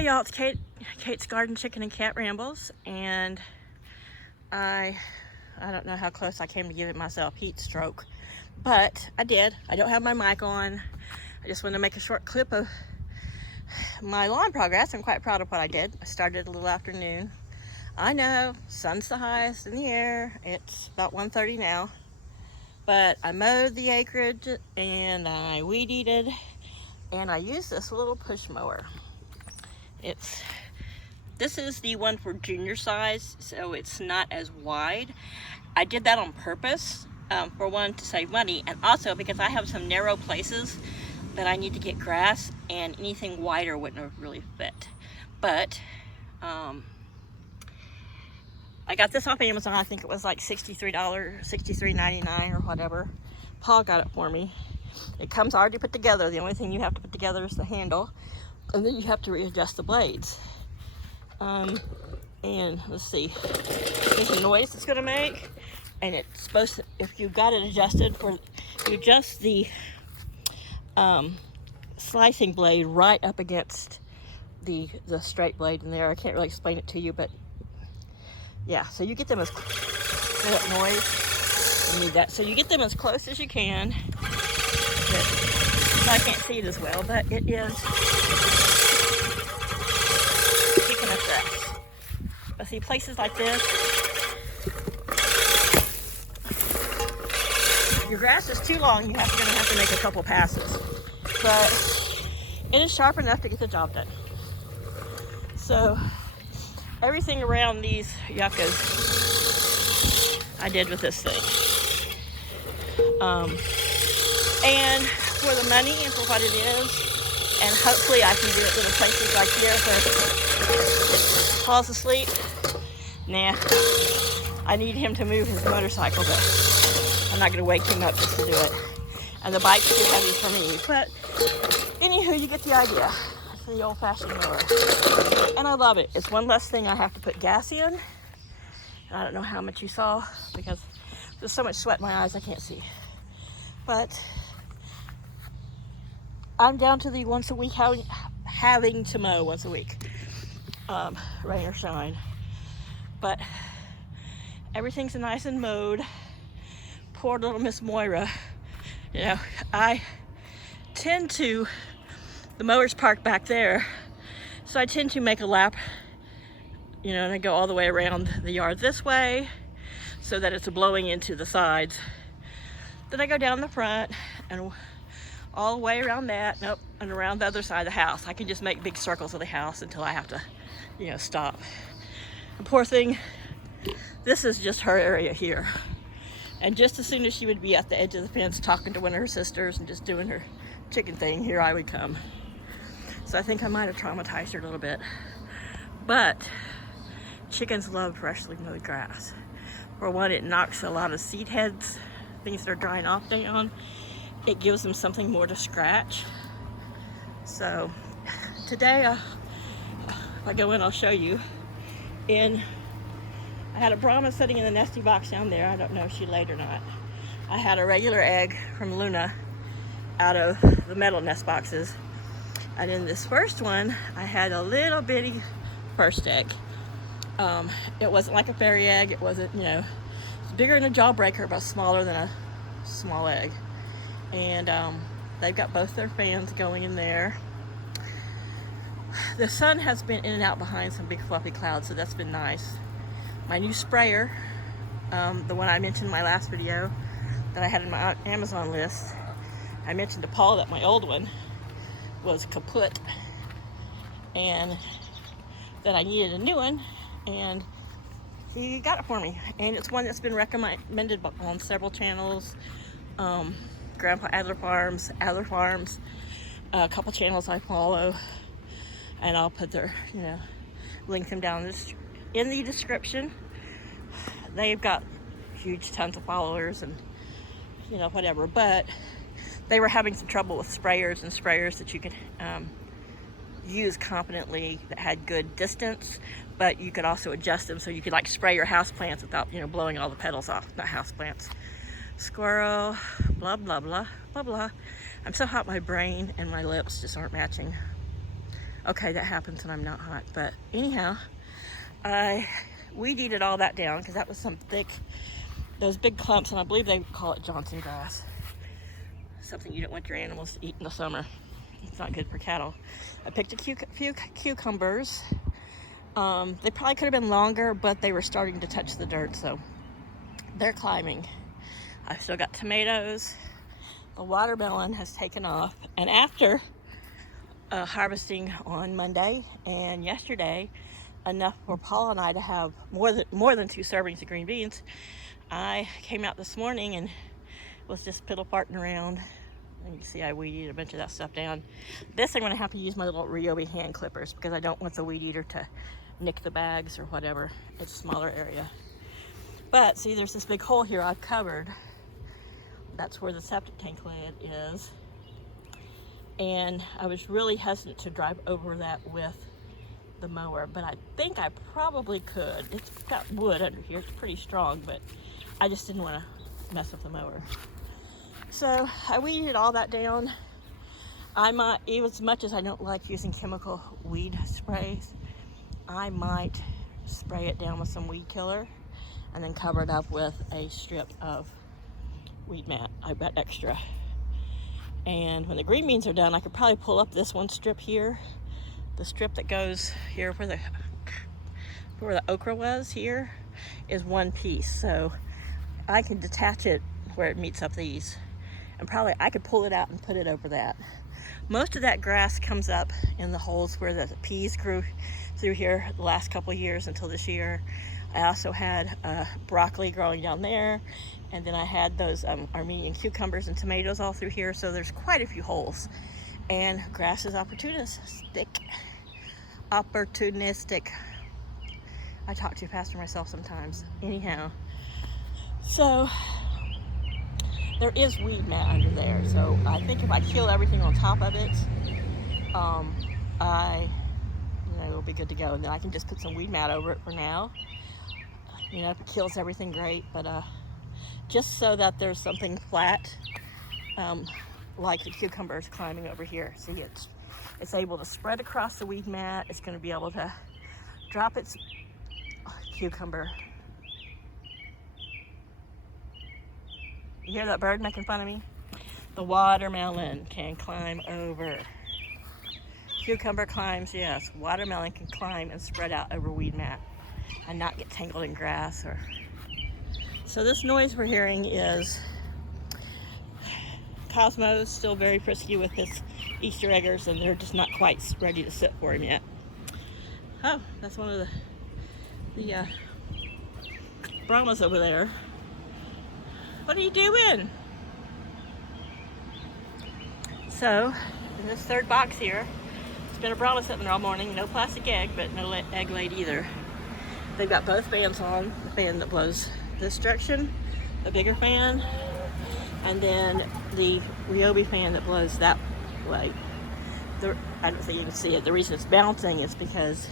Hey y'all, it's Kate, Kate's Garden Chicken and Cat Rambles, and I don't know how close I came to giving myself heat stroke, but I did. I don't have my mic on. I just wanted to make a short clip of my lawn progress. I'm quite proud of what I did. I started a little afternoon. I know, sun's the highest in the air. It's about 1:30 now, but I mowed the acreage and I weed eated, and I used this little push mower. This is the one for junior size, so it's not as wide. I did that on purpose, for one, to save money, and also because I have some narrow places that I need to get grass, and anything wider wouldn't have really fit. But I got this off Amazon. I think it was like $63, $63.99 or whatever. Paul got it for me. It comes already put together. The only thing you have to put together is the handle, and then you have to readjust the blades. And let's see, there's a noise it's gonna make, and it's supposed to, if you've got it adjusted for, you adjust the slicing blade right up against the straight blade in there. I can't really explain it to you, but yeah, so you get them as that noise, you need that, so you get them as close as you can. I can't see it as well, but it is kicking up grass. But see, places like this, if your grass is too long, you're gonna have to make a couple passes. But it is sharp enough to get the job done. So everything around these yuccas I did with this thing. And for the money and for what it is, and hopefully I can do it in places like here where it falls asleep. Nah, I need him to move his motorcycle, but I'm not gonna wake him up just to do it. And the bike's too heavy for me, but anywho, you get the idea. It's the old-fashioned mower, and I love it. It's one less thing I have to put gas in. I don't know how much you saw because there's so much sweat in my eyes I can't see. But I'm down to the once a week having to mow once a week, rain or shine. But everything's nice and mowed. Poor little Miss Moira. You know, I tend to, the mower's parked back there, so I tend to make a lap, you know, and I go all the way around the yard this way so that it's blowing into the sides. Then I go down the front and all the way around that, and around the other side of the house. I can just make big circles of the house until I have to, you know, stop. The poor thing, this is just her area here. And just as soon as she would be at the edge of the fence talking to one of her sisters and just doing her chicken thing, here I would come. So I think I might have traumatized her a little bit. But chickens love freshly mowed grass. For one, it knocks a lot of seed heads, things that are drying off down. It gives them something more to scratch. So today, if I go in, I'll show you. I had a Brahma sitting in the nesting box down there. I don't know if she laid or not. I had a regular egg from Luna out of the metal nest boxes. And in this first one, I had a little bitty first egg. It wasn't like a fairy egg. It wasn't, you know, it's bigger than a jawbreaker, but smaller than a small egg. And they've got both their fans going in there. The sun has been in and out behind some big fluffy clouds, so that's been nice. My new sprayer, the one I mentioned in my last video that I had in my Amazon list, I mentioned to Paul that my old one was kaput and that I needed a new one, and he got it for me. And it's one that's been recommended on several channels. Grandpa Adler Farms, a couple channels I follow, and I'll put their, you know, link them down in the description. They've got huge tons of followers and, you know, whatever, but they were having some trouble with sprayers that you could use competently that had good distance, but you could also adjust them so you could like spray your house plants without, you know, blowing all the petals off. Not house plants. Squirrel, blah, blah, blah, blah, blah. I'm so hot my brain and my lips just aren't matching. Okay, that happens when I'm not hot. But anyhow, I weed eated all that down because that was some thick, those big clumps, and I believe they call it Johnson grass. Something you don't want your animals to eat in the summer. It's not good for cattle. I picked a few cucumbers. They probably could have been longer, but they were starting to touch the dirt, so they're climbing. I've still got tomatoes. The watermelon has taken off, and after harvesting on Monday and yesterday, enough for Paula and I to have more than 2 servings of green beans, I came out this morning and was just piddle farting around. And you can see I weed eat a bunch of that stuff down. This I'm going to have to use my little Ryobi hand clippers because I don't want the weed eater to nick the bags or whatever. It's a smaller area. But see, there's this big hole here I've covered. That's where the septic tank lid is. And I was really hesitant to drive over that with the mower, but I think I probably could. It's got wood under here. It's pretty strong, but I just didn't want to mess with the mower. So I weeded all that down. I might, even as much as I don't like using chemical weed sprays, I might spray it down with some weed killer and then cover it up with a strip of weed mat. I've got extra. And when the green beans are done, I could probably pull up this one strip here. The strip that goes here where the okra was here is one piece. So I can detach it where it meets up these. And probably I could pull it out and put it over that. Most of that grass comes up in the holes where the peas grew through here the last couple of years until this year. I also had broccoli growing down there, and then I had those Armenian cucumbers and tomatoes all through here, so there's quite a few holes. And grass is opportunistic. I talk too fast for myself sometimes. Anyhow, so there is weed mat under there, so I think if I kill everything on top of it, it'll be good to go, and then I can just put some weed mat over it for now. If it kills everything, great, but just so that there's something flat, like the cucumbers climbing over here. See, it's able to spread across the weed mat. It's going to be able to drop its cucumber. You hear that bird making fun of me? The watermelon can climb over. Cucumber climbs, yes. Watermelon can climb and spread out over weed mat and not get tangled in grass. So this noise we're hearing is Cosmo's still very frisky with his Easter eggers, and they're just not quite ready to sit for him yet. Oh, that's one of the Brahmas over there. What are you doing? So, in this third box here, it's been a Brahma sitting there all morning. No plastic egg, but no egg laid either. They've got both fans on. The fan that blows this direction, the bigger fan, and then the Ryobi fan that blows that way. I don't think you can see it. The reason it's bouncing is because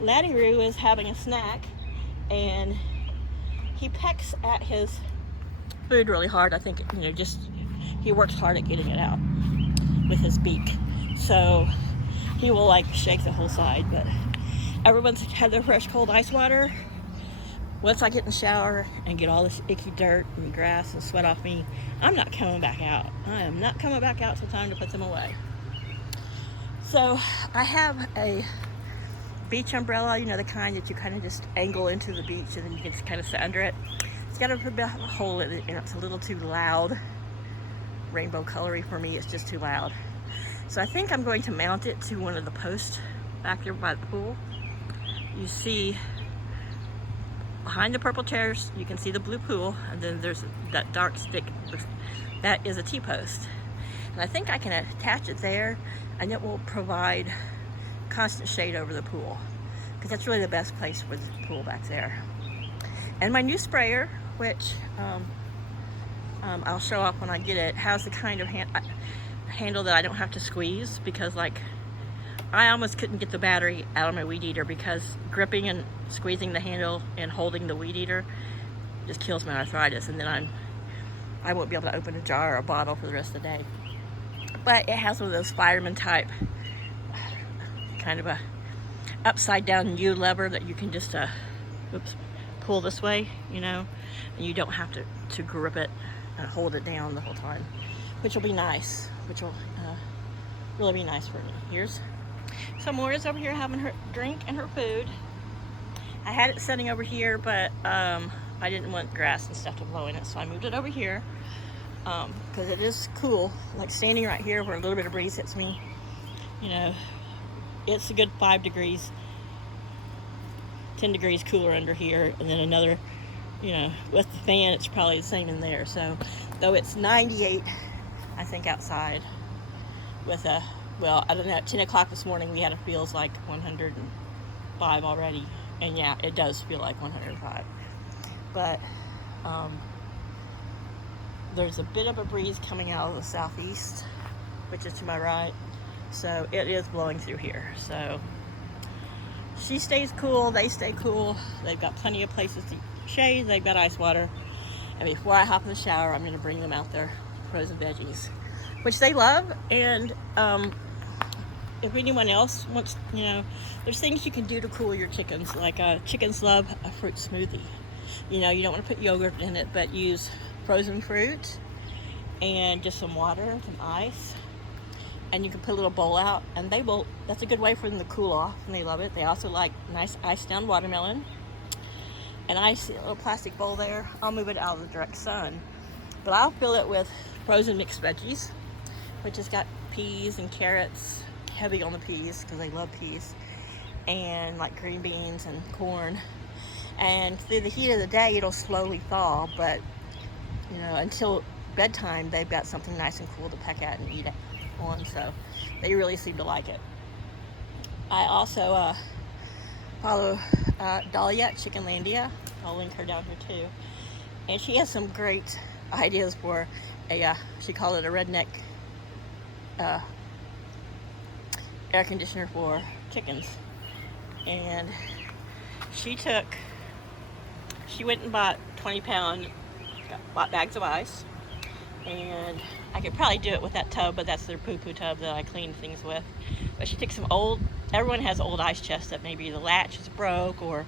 Laddie Roo is having a snack, and he pecks at his food really hard. I think, he works hard at getting it out with his beak. So he will shake the whole side, but everyone's had their fresh cold ice water. Once I get in the shower and get all this icky dirt and grass and sweat off me, I'm not coming back out. I am not coming back out till time to put them away. So I have a beach umbrella, the kind that you kind of just angle into the beach and then you can just kind of sit under it. It's got a hole in it and it's a little too loud. Rainbow colory for me, it's just too loud. So I think I'm going to mount it to one of the posts back there by the pool. You see behind the purple chairs, you can see the blue pool, and then there's that dark stick. That is a T-post. And I think I can attach it there, and it will provide constant shade over the pool, because that's really the best place for the pool back there. And my new sprayer, which I'll show off when I get it, has the kind of handle that I don't have to squeeze, because I almost couldn't get the battery out of my weed eater because gripping and squeezing the handle and holding the weed eater just kills my arthritis, and then I won't be able to open a jar or a bottle for the rest of the day. But it has one of those fireman type kind of a upside down U lever that you can just pull this way, you know, and you don't have to grip it and hold it down the whole time, which will be nice, which will really be nice for me. Here's Moira's over here having her drink and her food. I had it sitting over here, but I didn't want grass and stuff to blow in it, so I moved it over here because it is cool. Like standing right here where a little bit of breeze hits me, you know, it's a good 5 degrees, 10 degrees cooler under here, and then another, you know, with the fan it's probably the same in there. So though it's 98 I think outside, with a, well, I don't know, at 10 o'clock this morning we had it feels like 105 already, and yeah, it does feel like 105, but there's a bit of a breeze coming out of the southeast, which is to my right, so it is blowing through here. So she stays cool, they stay cool, they've got plenty of places to shade, they've got ice water, and before I hop in the shower I'm going to bring them out their frozen veggies, which they love. And if anyone else wants, you know, there's things you can do to cool your chickens, like chickens love a fruit smoothie. You know, you don't want to put yogurt in it, but use frozen fruit and just some water and some ice, and you can put a little bowl out, and they will, that's a good way for them to cool off, and they love it. They also like nice iced down watermelon. And I see a little plastic bowl there. I'll move it out of the direct sun, but I'll fill it with frozen mixed veggies, which has got peas and carrots, heavy on the peas because they love peas, and like green beans and corn. And through the heat of the day it'll slowly thaw, but you know, until bedtime they've got something nice and cool to peck at and eat it on, so they really seem to like it. I also follow Dahlia at Chickenlandia. I'll link her down here too, and she has some great ideas for a she called it a redneck air conditioner for chickens. And she went and bought 20-pound bags of ice, and I could probably do it with that tub, but that's their poo-poo tub that I clean things with. But she took some old, everyone has old ice chests that maybe the latch is broke or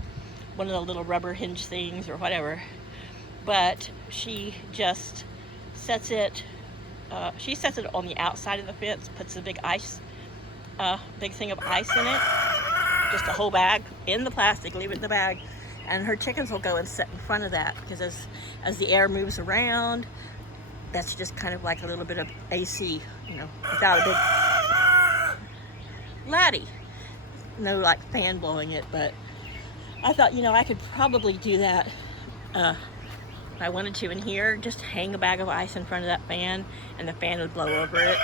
one of the little rubber hinge things or whatever, but she just sets it on the outside of the fence, puts a big thing of ice in it, just a whole bag in the plastic, leave it in the bag, and her chickens will go and sit in front of that, because as the air moves around, that's just kind of like a little bit of AC, you know, without a big laddie, no like fan blowing it. But I thought, you know, I could probably do that if I wanted to in here, just hang a bag of ice in front of that fan, and the fan would blow over it.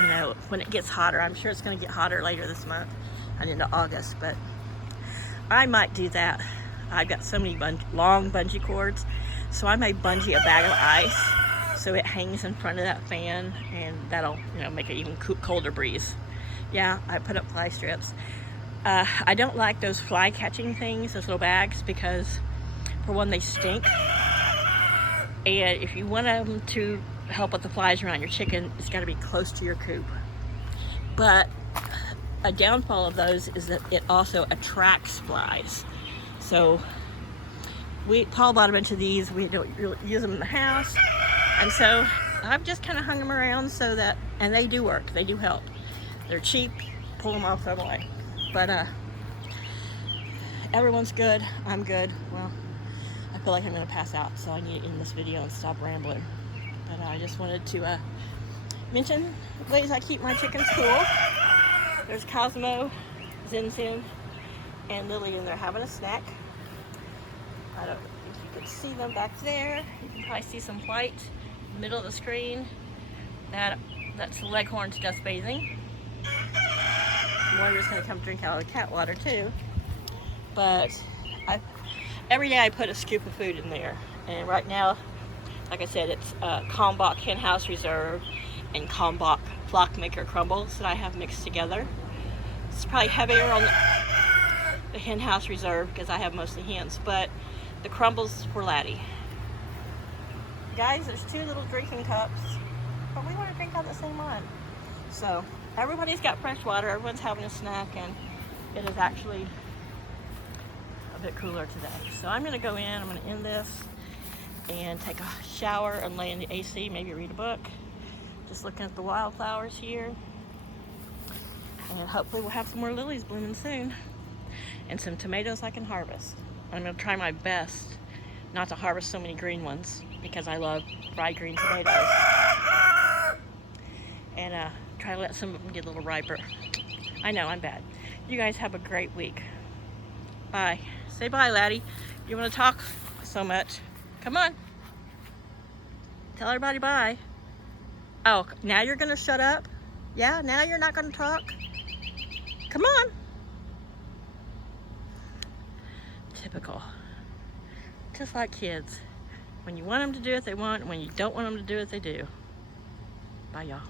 You know, when it gets hotter, I'm sure it's going to get hotter later this month and into August, but I might do that. I've got so many long bungee cords, so I may bungee a bag of ice so it hangs in front of that fan, and that'll, you know, make it even colder breeze. Yeah, I put up fly strips. I don't like those fly catching things, those little bags, because for one, they stink, and if you want them to help with the flies around your chicken, it's got to be close to your coop. But a downfall of those is that it also attracts flies. So Paul bought a bunch of these. We don't really use them in the house, and so I've just kind of hung them around so that, and they do work, they do help. They're cheap, pull them off, throw them away. But everyone's good, I'm good. Well, I feel like I'm gonna pass out, so I need to end this video and stop rambling. But I just wanted to mention the ways I keep my chickens cool. There's Cosmo, Zin Zin, and Lily in there having a snack. I don't think you can see them back there. You can probably see some white in the middle of the screen. That's Leghorn's just bathing. Moira's gonna come drink out of the cat water too. But every day I put a scoop of food in there. And right now, like I said, it's Kalmbach Hen House Reserve and Kalmbach Flock Maker Crumbles that I have mixed together. It's probably heavier on the Hen House Reserve because I have mostly hens, but the crumbles for Laddie. Guys, there's 2 little drinking cups, but we want to drink out the same one. So everybody's got fresh water, everyone's having a snack, and it is actually a bit cooler today. So I'm gonna go in, I'm gonna end this and take a shower and lay in the AC, maybe read a book. Just looking at the wildflowers here. And hopefully we'll have some more lilies blooming soon. And some tomatoes I can harvest. I'm gonna try my best not to harvest so many green ones because I love fried green tomatoes. And try to let some of them get a little riper. I know, I'm bad. You guys have a great week. Bye. Say bye, laddie. You wanna talk so much? Come on. Tell everybody bye. Oh, now you're gonna shut up? Yeah, now you're not gonna talk? Come on. Typical. Just like kids. When you want them to do what they want, and when you don't want them to do what they do. Bye, y'all.